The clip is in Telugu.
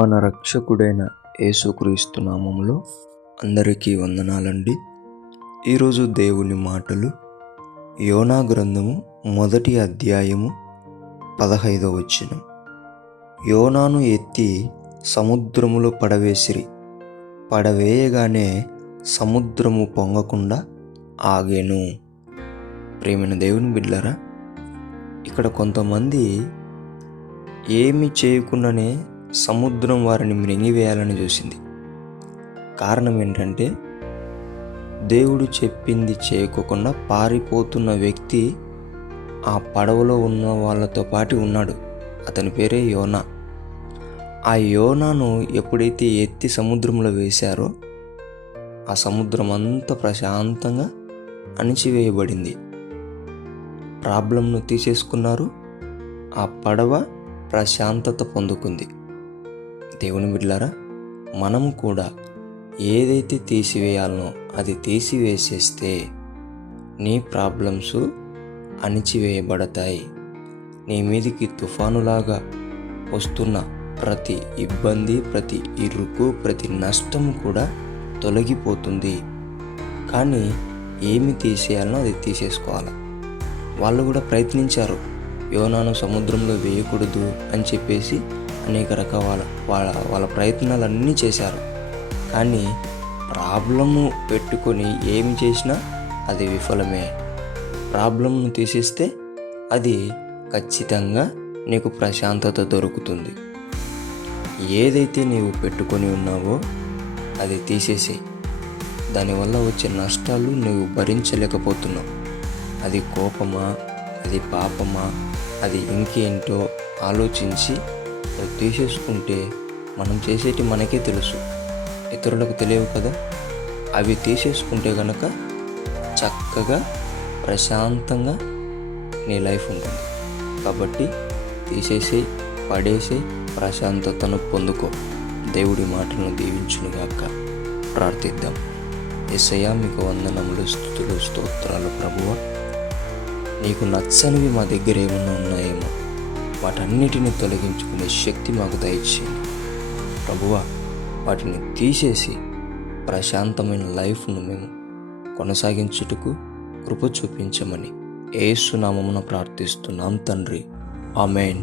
మన రక్షకుడైన యేసుక్రీస్తు నామములో అందరికీ వందనాలండి. ఈరోజు దేవుని మాటలు యోనా గ్రంథము 1వ అధ్యాయము 15వ వచనం. యోనాను ఎత్తి సముద్రములో పడవేసిరి, పడవేయగానే సముద్రము పొంగకుండా ఆగెను. ప్రియమైన దేవుని బిడ్డలారా, ఇక్కడ కొంతమంది ఏమి చేయకుండానే సముద్రం వారిని మృంగివేయాలని చూసింది. కారణం ఏంటంటే, దేవుడు చెప్పింది చేయకోకుండా పారిపోతున్న వ్యక్తి ఆ పడవలో ఉన్న వాళ్ళతో పాటు ఉన్నాడు. అతని పేరే యోనా. ఆ యోనాను ఎప్పుడైతే ఎత్తి సముద్రంలో వేశారో ఆ సముద్రం అంతా ప్రశాంతంగా అణిచివేయబడింది. ప్రాబ్లంను తీసేసుకున్నారు. ఆ పడవ ప్రశాంతత పొందుకుంది. దేవుని బిడ్డలారా, మనము కూడా ఏదైతే తీసివేయాలనో అది తీసివేసేస్తే నీ ప్రాబ్లమ్స్ అణిచివేయబడతాయి. నీ మీదికి తుఫానులాగా వస్తున్న ప్రతి ఇబ్బంది, ప్రతి ఇరుకు, ప్రతి నష్టం కూడా తొలగిపోతుంది. కానీ ఏమి తీసేయాలనో అది తీసేసుకోవాలి. వాళ్ళు కూడా ప్రయత్నించారు, యోనాను సముద్రంలో వేయకూడదు అని చెప్పేసి అనేక రకాల వాళ్ళ ప్రయత్నాలన్నీ చేశారు. కానీ ప్రాబ్లము పెట్టుకొని ఏమి చేసినా అది విఫలమే. ప్రాబ్లంను తీసేస్తే అది ఖచ్చితంగా నీకు ప్రశాంతత దొరుకుతుంది. ఏదైతే నీవు పెట్టుకొని ఉన్నావో అది తీసేసి, దానివల్ల వచ్చే నష్టాలు నువ్వు భరించలేకపోతున్నావు. అది కోపమా, అది పాపమా, అది ఇంకేంటో ఆలోచించి అది తీసేసుకుంటే మనం చేసేటి మనకే తెలుసు, ఇతరులకు తెలియవు కదా. అవి తీసేసుకుంటే కనుక చక్కగా ప్రశాంతంగా నీ లైఫ్ ఉంటుంది. కాబట్టి తీసేసి పడేసి ప్రశాంతతను పొందుకో. దేవుడి మాటలను దీవించునుగాక. ప్రార్థిద్దాం. యేసయ్యా, మీకు వందనములు, స్తుతులు, స్తోత్రాలు. ప్రభువా, నీకు నచ్చనివి మా దగ్గర ఏమన్నా ఉన్నాయేమో వాటన్నిటిని తొలగించుకునే శక్తి మాకు దయచేయండి. ప్రభువా, వాటిని తీసేసి ప్రశాంతమైన లైఫ్ను మేము కొనసాగించుటకు కృప చూపించమని యేసు నామమున ప్రార్థిస్తున్నాం తండ్రి. ఆమేన్.